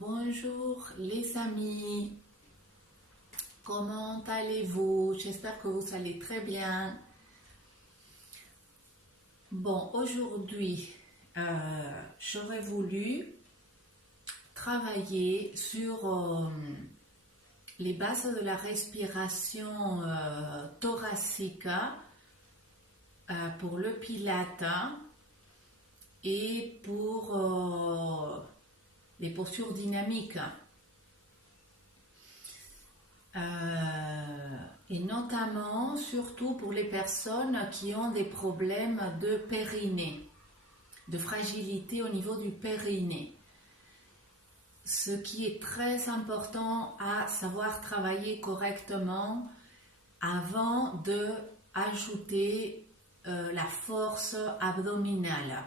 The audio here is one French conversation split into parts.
Bonjour les amis, comment allez-vous? J'espère que vous allez très bien. Bon, aujourd'hui, j'aurais voulu travailler sur les bases de la respiration thoracique pour le pilate et pour les postures dynamiques. Et notamment, surtout pour les personnes qui ont des problèmes de périnée, de fragilité au niveau du périnée. Ce qui est très important à savoir travailler correctement avant de ajouter la force abdominale.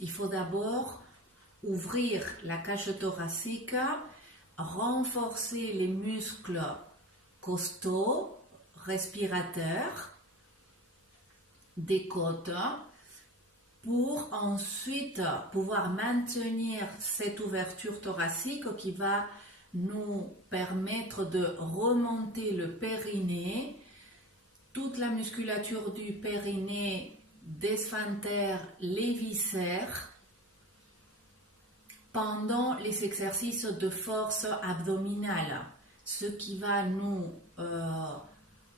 Il faut d'abord ouvrir la cage thoracique, renforcer les muscles costauds, respirateurs, des côtes, pour ensuite pouvoir maintenir cette ouverture thoracique qui va nous permettre de remonter le périnée, toute la musculature du périnée, des sphincters, les viscères, pendant les exercices de force abdominale, ce qui va nous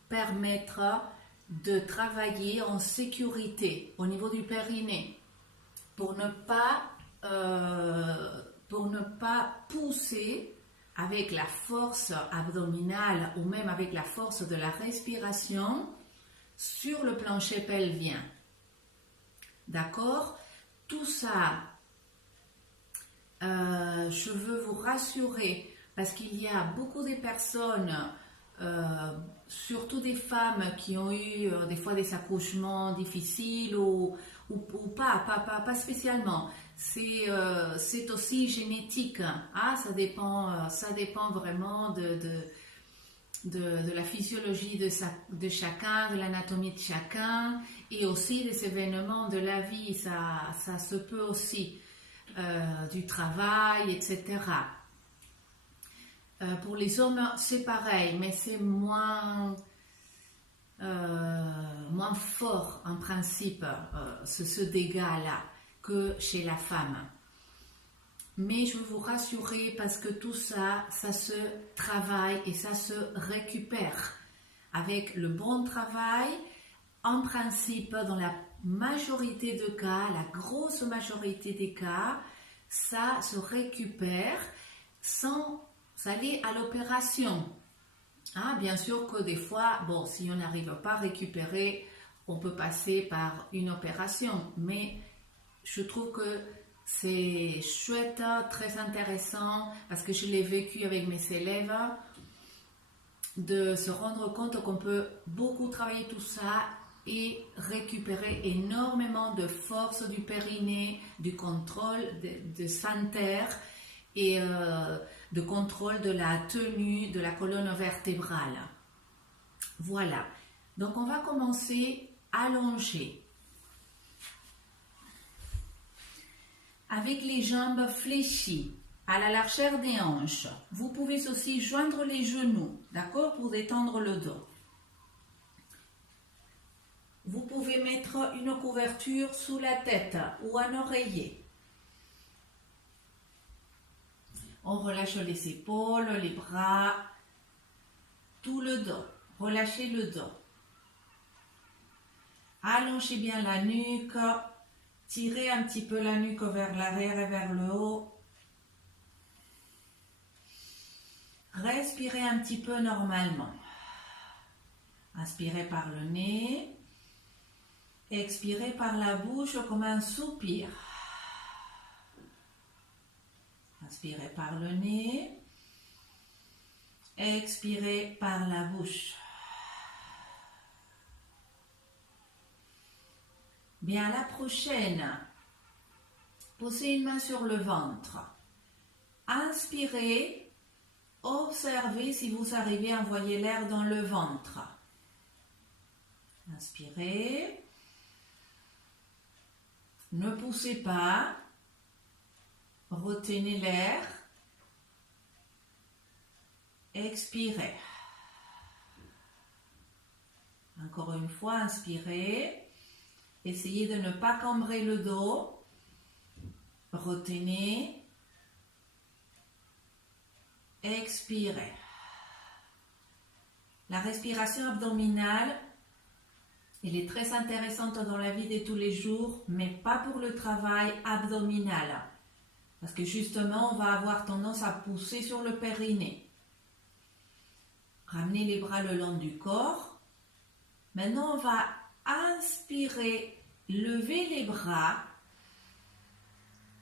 permettre de travailler en sécurité au niveau du périnée pour ne pas pousser avec la force abdominale ou même avec la force de la respiration sur le plancher pelvien. D'accord? Tout ça, je veux vous rassurer parce qu'il y a beaucoup de personnes, surtout des femmes qui ont eu des fois des accouchements difficiles ou pas spécialement. C'est aussi génétique. Ah, ça dépend vraiment de la physiologie de chacun, de l'anatomie de chacun et aussi des événements de la vie. Ça se peut aussi. Du travail, etc. Pour les hommes, c'est pareil, mais c'est moins fort en principe, ce dégât-là, que chez la femme. Mais je veux vous rassurer parce que tout ça, ça se travaille et ça se récupère. Avec le bon travail, en principe, dans la majorité de cas, la grosse majorité des cas, ça se récupère sans aller à l'opération. Ah, bien sûr que des fois, bon, si on n'arrive pas à récupérer, on peut passer par une opération. Mais je trouve que c'est chouette, très intéressant, parce que je l'ai vécu avec mes élèves, de se rendre compte qu'on peut beaucoup travailler tout ça et récupérer énormément de force du périnée, du contrôle de sphincter et de contrôle de la tenue de la colonne vertébrale. Voilà. Donc on va commencer allongé. Avec les jambes fléchies à la largeur des hanches. Vous pouvez aussi joindre les genoux, d'accord, pour détendre le dos. Vous pouvez mettre une couverture sous la tête ou un oreiller. On relâche les épaules, les bras, tout le dos. Relâchez le dos. Allongez bien la nuque. Tirez un petit peu la nuque vers l'arrière et vers le haut. Respirez un petit peu normalement. Inspirez par le nez. Expirez par la bouche comme un soupir. Inspirez par le nez. Expirez par la bouche. Bien, la prochaine. Posez une main sur le ventre. Inspirez. Observez si vous arrivez à envoyer l'air dans le ventre. Inspirez. Ne poussez pas. Retenez l'air Expirez. Encore une fois, inspirez. Essayez de ne pas cambrer le dos. Retenez. Expirez. La respiration abdominale, elle est très intéressante dans la vie de tous les jours, mais pas pour le travail abdominal. Parce que justement, on va avoir tendance à pousser sur le périnée. Ramenez les bras le long du corps. Maintenant, on va inspirer, lever les bras.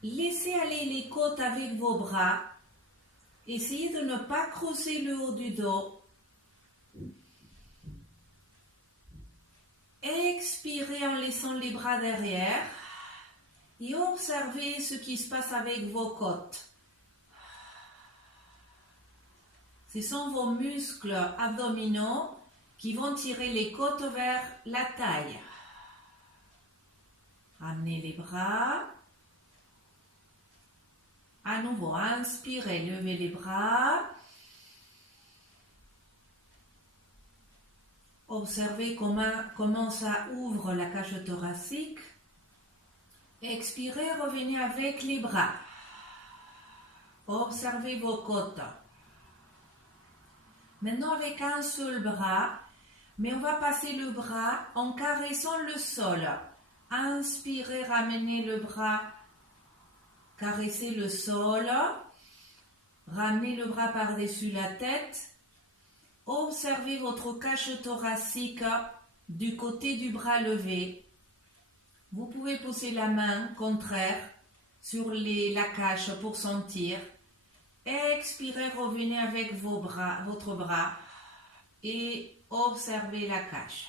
Laissez aller les côtes avec vos bras. Essayez de ne pas creuser le haut du dos. Expirez en laissant les bras derrière et observez ce qui se passe avec vos côtes. Ce sont vos muscles abdominaux qui vont tirer les côtes vers la taille. Ramenez les bras. À nouveau, inspirez, levez les bras. Observez comment ça ouvre la cage thoracique. Expirez, revenez avec les bras. Observez vos côtes. Maintenant avec un seul bras, mais on va passer le bras en caressant le sol. Inspirez, ramenez le bras. Caressez le sol, ramenez le bras par-dessus la tête, observez votre cage thoracique du côté du bras levé. Vous pouvez poser la main contraire sur la cage pour sentir. Expirez, revenez avec votre bras et observez la cage.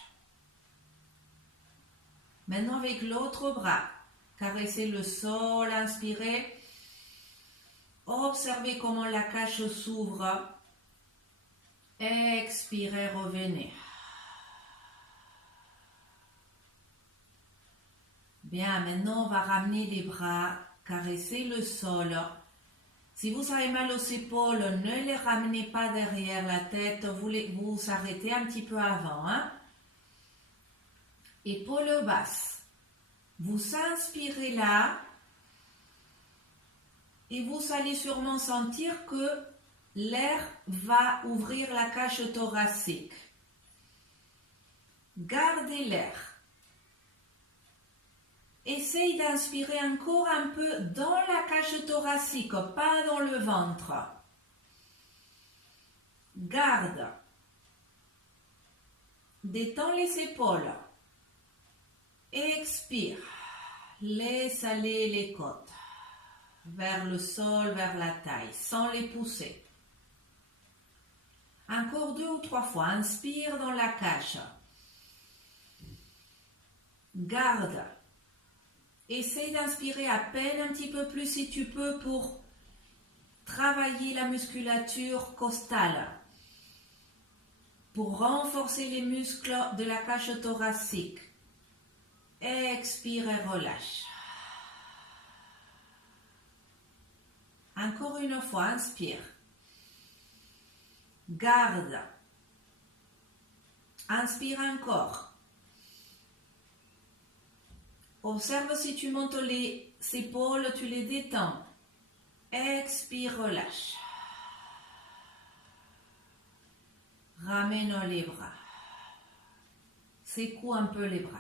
Maintenant avec l'autre bras. Caressez le sol, inspirez. Observez comment la cage s'ouvre. Expirez, revenez. Bien, maintenant on va ramener les bras, caresser le sol. Si vous avez mal aux épaules, ne les ramenez pas derrière la tête, vous arrêtez un petit peu avant. Épaules basses. Vous inspirez là et vous allez sûrement sentir que l'air va ouvrir la cage thoracique. Gardez l'air. Essayez d'inspirer encore un peu dans la cage thoracique, pas dans le ventre. Garde. Détends les épaules. Expire. Laisse aller les côtes vers le sol, vers la taille, sans les pousser. Encore 2 ou 3 fois. Inspire dans la cage. Garde. Essaye d'inspirer à peine un petit peu plus si tu peux pour travailler la musculature costale, pour renforcer les muscles de la cage thoracique. Expire et relâche. Encore une fois, inspire. Garde. Inspire encore. Observe si tu montes les épaules, tu les détends. Expire, relâche. Ramène les bras. Secoue un peu les bras.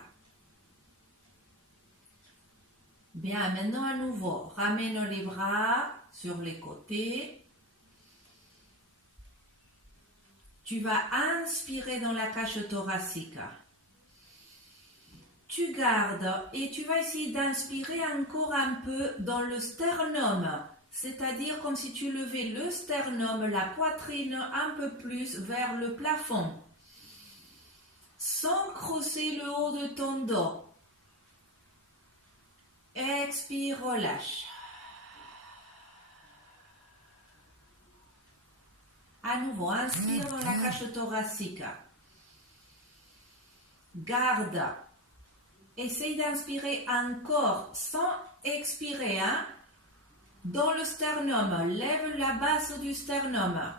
Bien, maintenant à nouveau, ramène les bras sur les côtés. Tu vas inspirer dans la cage thoracique. Tu gardes et tu vas essayer d'inspirer encore un peu dans le sternum, c'est-à-dire comme si tu levais le sternum, la poitrine un peu plus vers le plafond, sans creuser le haut de ton dos. Expire, relâche. À nouveau, inspire dans la cage thoracique. Garde. Essaye d'inspirer encore sans expirer. Dans le sternum. Lève la base du sternum.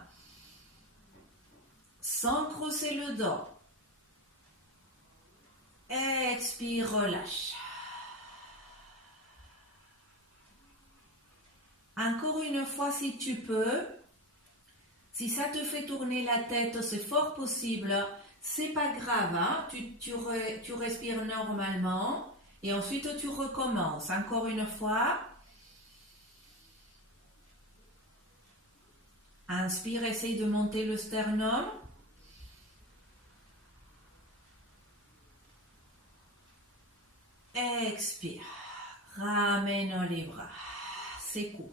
sans creuser le dos. Expire, relâche. Encore une fois si tu peux. Si ça te fait tourner la tête, c'est fort possible. C'est pas grave, hein? Tu respires normalement et ensuite tu recommences. Encore une fois. Inspire, essaye de monter le sternum. Expire. Ramène les bras. Secoue.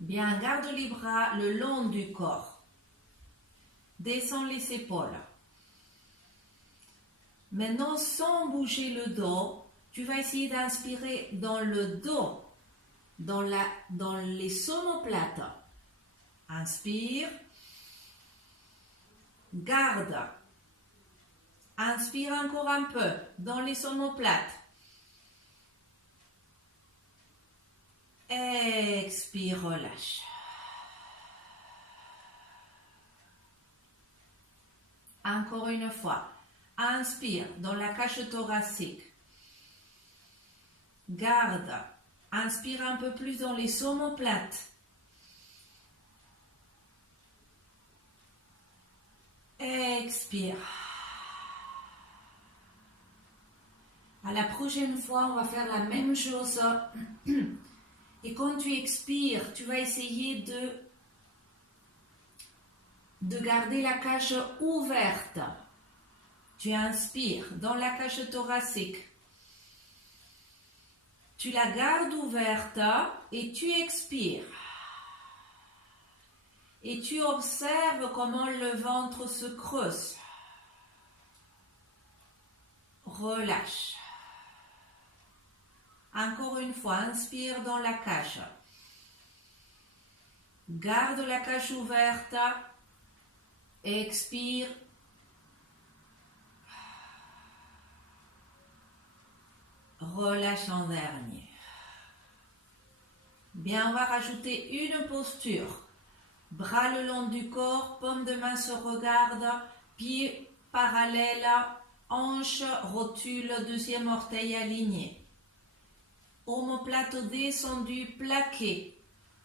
Bien, garde les bras le long du corps. Descends les épaules. Maintenant, sans bouger le dos, tu vas essayer d'inspirer dans le dos, dans les omoplates. Inspire. Garde. Inspire encore un peu dans les omoplates. Expire, relâche. Encore une fois. Inspire dans la cage thoracique. Garde. Inspire un peu plus dans les omoplates. Expire. À la prochaine fois, on va faire la même chose. Et quand tu expires, tu vas essayer de garder la cage ouverte. Tu inspires dans la cage thoracique. Tu la gardes ouverte et tu expires. Et tu observes comment le ventre se creuse. Relâche. Encore une fois, inspire dans la cage. Garde la cage ouverte. Expire. Relâche en dernier. Bien, on va rajouter une posture. Bras le long du corps, paume de main se regarde, pieds parallèles, hanche, rotule, deuxième orteil aligné. Omoplate descendu, plaqué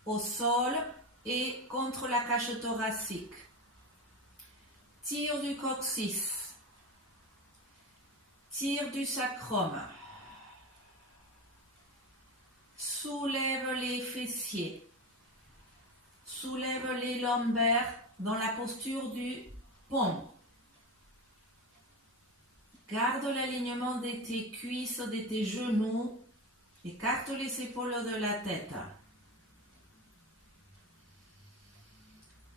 au sol et contre la cage thoracique. Tire du coccyx. Tire du sacrum. Soulève les fessiers. Soulève les lombaires dans la posture du pont. Garde l'alignement de tes cuisses, de tes genoux. Écarte les épaules de la tête.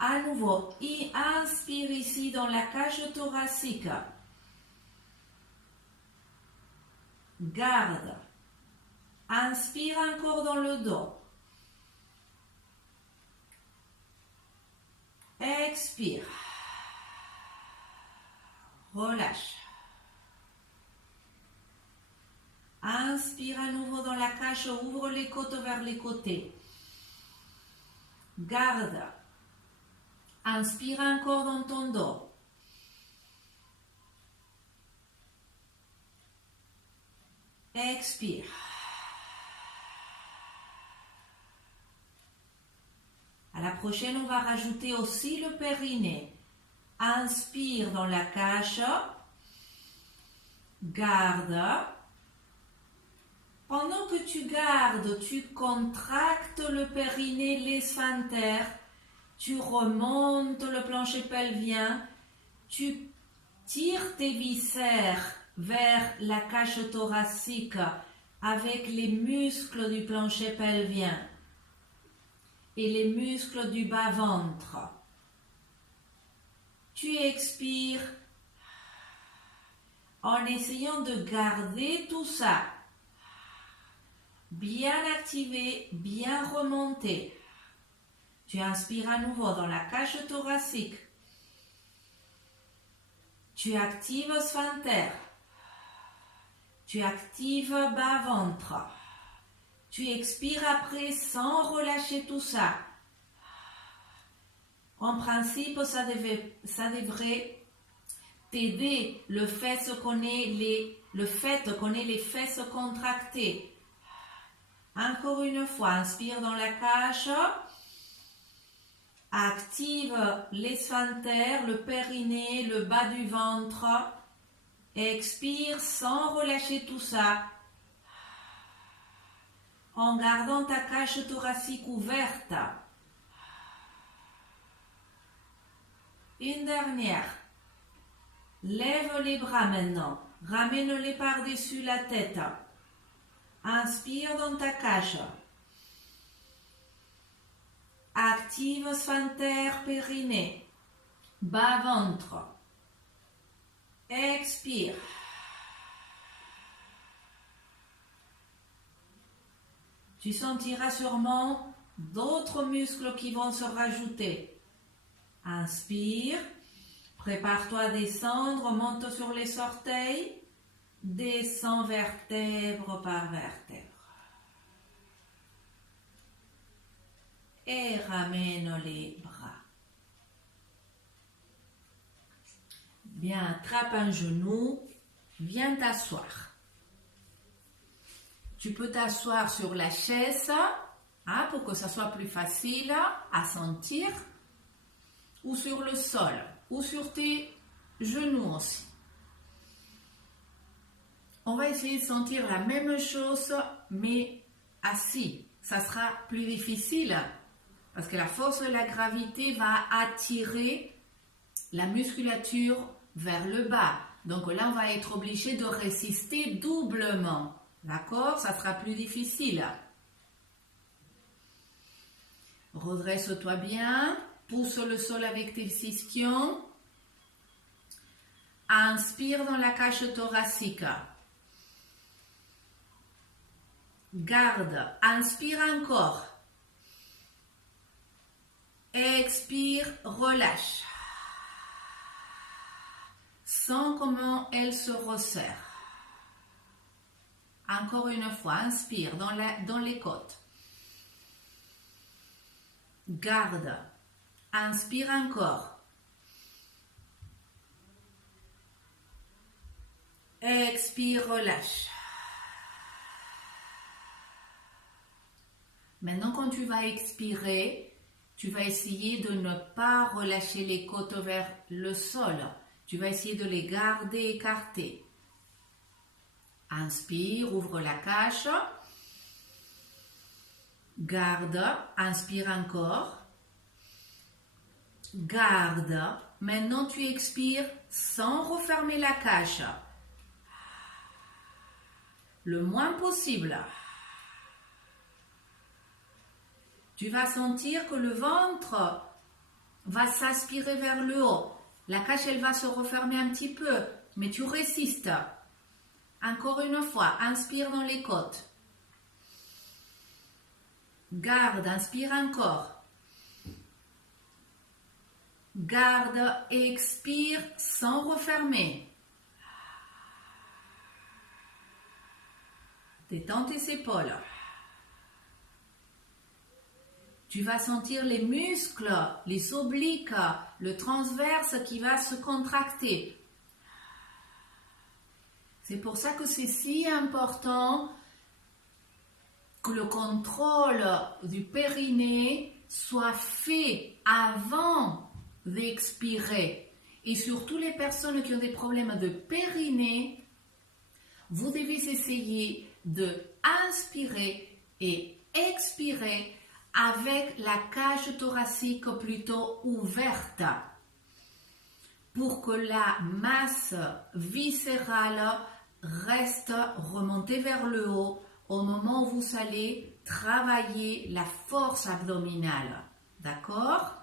À nouveau, inspire ici dans la cage thoracique. Garde. Inspire encore dans le dos. Expire. Relâche. Inspire à nouveau dans la cage, ouvre les côtes vers les côtés. Garde. Inspire encore dans ton dos. Expire. À la prochaine, on va rajouter aussi le périnée. Inspire dans la cage. Garde. Pendant que tu gardes, tu contractes le périnée, les sphincters. Tu remontes le plancher pelvien. Tu tires tes viscères vers la cage thoracique avec les muscles du plancher pelvien et les muscles du bas-ventre. Tu expires en essayant de garder tout ça. Bien activé, bien remonté. Tu inspires à nouveau dans la cage thoracique. Tu actives sphincter. Tu actives bas-ventre. Tu expires après sans relâcher tout ça. En principe, ça devrait t'aider le fait qu'on ait les fesses contractées. Encore une fois, inspire dans la cage. Active les sphincters, le périnée, le bas du ventre. Expire sans relâcher tout ça. En gardant ta cage thoracique ouverte. Une dernière. Lève les bras maintenant. Ramène-les par-dessus la tête. Inspire dans ta cage. Active sphincter périnée. Bas ventre. Expire. Tu sentiras sûrement d'autres muscles qui vont se rajouter. Inspire. Prépare-toi à descendre. Monte sur les orteils. Descends vertèbre par vertèbre. Et ramène les bras. Bien, attrape un genou. Viens t'asseoir. Tu peux t'asseoir sur la chaise pour que ça soit plus facile à sentir, ou sur le sol, ou sur tes genoux aussi. On va essayer de sentir la même chose, mais assis. Ça sera plus difficile parce que la force de la gravité va attirer la musculature vers le bas. Donc là, on va être obligé de résister doublement. D'accord? Ça sera plus difficile. Redresse-toi bien. Pousse le sol avec tes ischions. Inspire dans la cage thoracique. Garde. Inspire encore. Expire, relâche. Sens comment elle se resserre. Encore une fois, inspire dans les côtes. Garde. Inspire encore. Expire, relâche. Maintenant, quand tu vas expirer, tu vas essayer de ne pas relâcher les côtes vers le sol. Tu vas essayer de les garder écartées. Inspire, ouvre la cage. Garde, inspire encore. Garde. Maintenant, tu expires sans refermer la cage. Le moins possible. Tu vas sentir que le ventre va s'aspirer vers le haut. La cage, elle va se refermer un petit peu, mais tu résistes. Encore une fois, inspire dans les côtes. Garde, inspire encore. Garde, expire sans refermer. Détends tes épaules. Tu vas sentir les muscles, les obliques, le transverse qui va se contracter. C'est pour ça que c'est si important que le contrôle du périnée soit fait avant d'expirer. Et surtout les personnes qui ont des problèmes de périnée, vous devez essayer de inspirer et expirer avec la cage thoracique plutôt ouverte pour que la masse viscérale reste remontée vers le haut au moment où vous allez travailler la force abdominale. D'accord?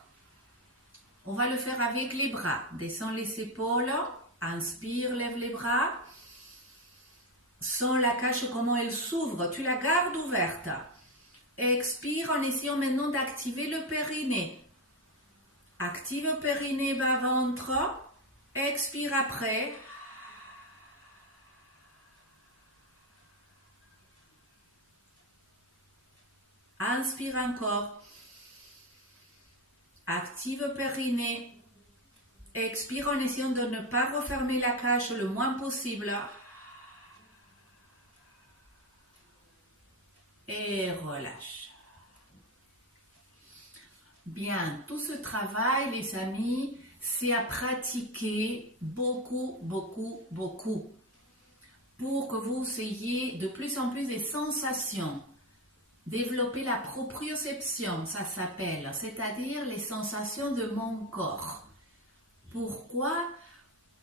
On va le faire avec les bras. Descends les épaules, inspire, lève les bras. Sens la cage, comment elle s'ouvre. Tu la gardes ouverte. Expire en essayant maintenant d'activer le périnée. Active le périnée, bas ventre. Expire après. Inspire encore. Active le périnée. Expire en essayant de ne pas refermer la cage le moins possible. Et relâche. Bien, tout ce travail, les amis, c'est à pratiquer beaucoup, beaucoup, beaucoup pour que vous ayez de plus en plus des sensations. Développer la proprioception, ça s'appelle, c'est-à-dire les sensations de mon corps. Pourquoi?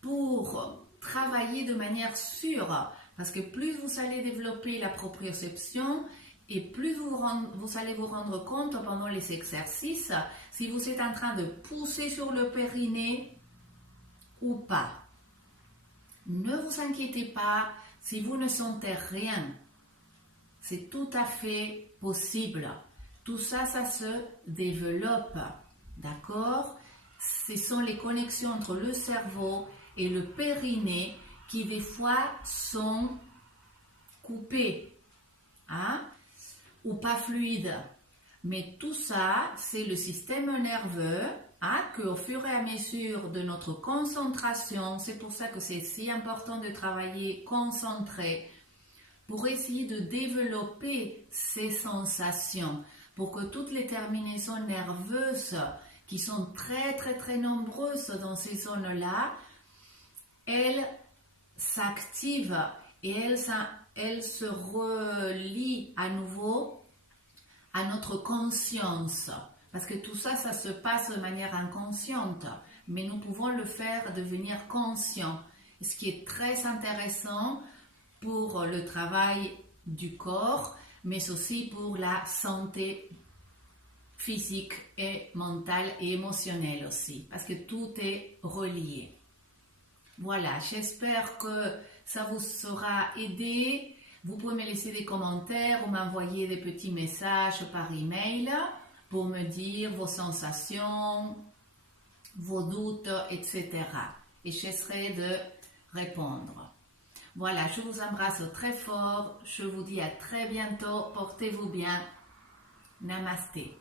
Pour travailler de manière sûre, parce que plus vous allez développer la proprioception et plus vous allez vous rendre compte pendant les exercices si vous êtes en train de pousser sur le périnée ou pas. Ne vous inquiétez pas si vous ne sentez rien. C'est tout à fait possible. Tout ça, ça se développe. D'accord? Ce sont les connexions entre le cerveau et le périnée qui des fois sont coupées, hein? Ou pas fluides. Mais tout ça, c'est le système nerveux, hein, qu'au fur et à mesure de notre concentration, c'est pour ça que c'est si important de travailler concentré, pour essayer de développer ces sensations, pour que toutes les terminaisons nerveuses qui sont très très très nombreuses dans ces zones-là, elles s'activent et elles se relient à nouveau à notre conscience. Parce que tout ça, ça se passe de manière inconsciente, mais nous pouvons le faire devenir conscient. Ce qui est très intéressant pour le travail du corps, mais aussi pour la santé physique et mentale et émotionnelle aussi, parce que tout est relié. Voilà, j'espère que ça vous sera aidé. Vous pouvez me laisser des commentaires ou m'envoyer des petits messages par email pour me dire vos sensations, vos doutes, etc. Et j'essaierai de répondre. Voilà, je vous embrasse très fort. Je vous dis à très bientôt. Portez-vous bien. Namasté.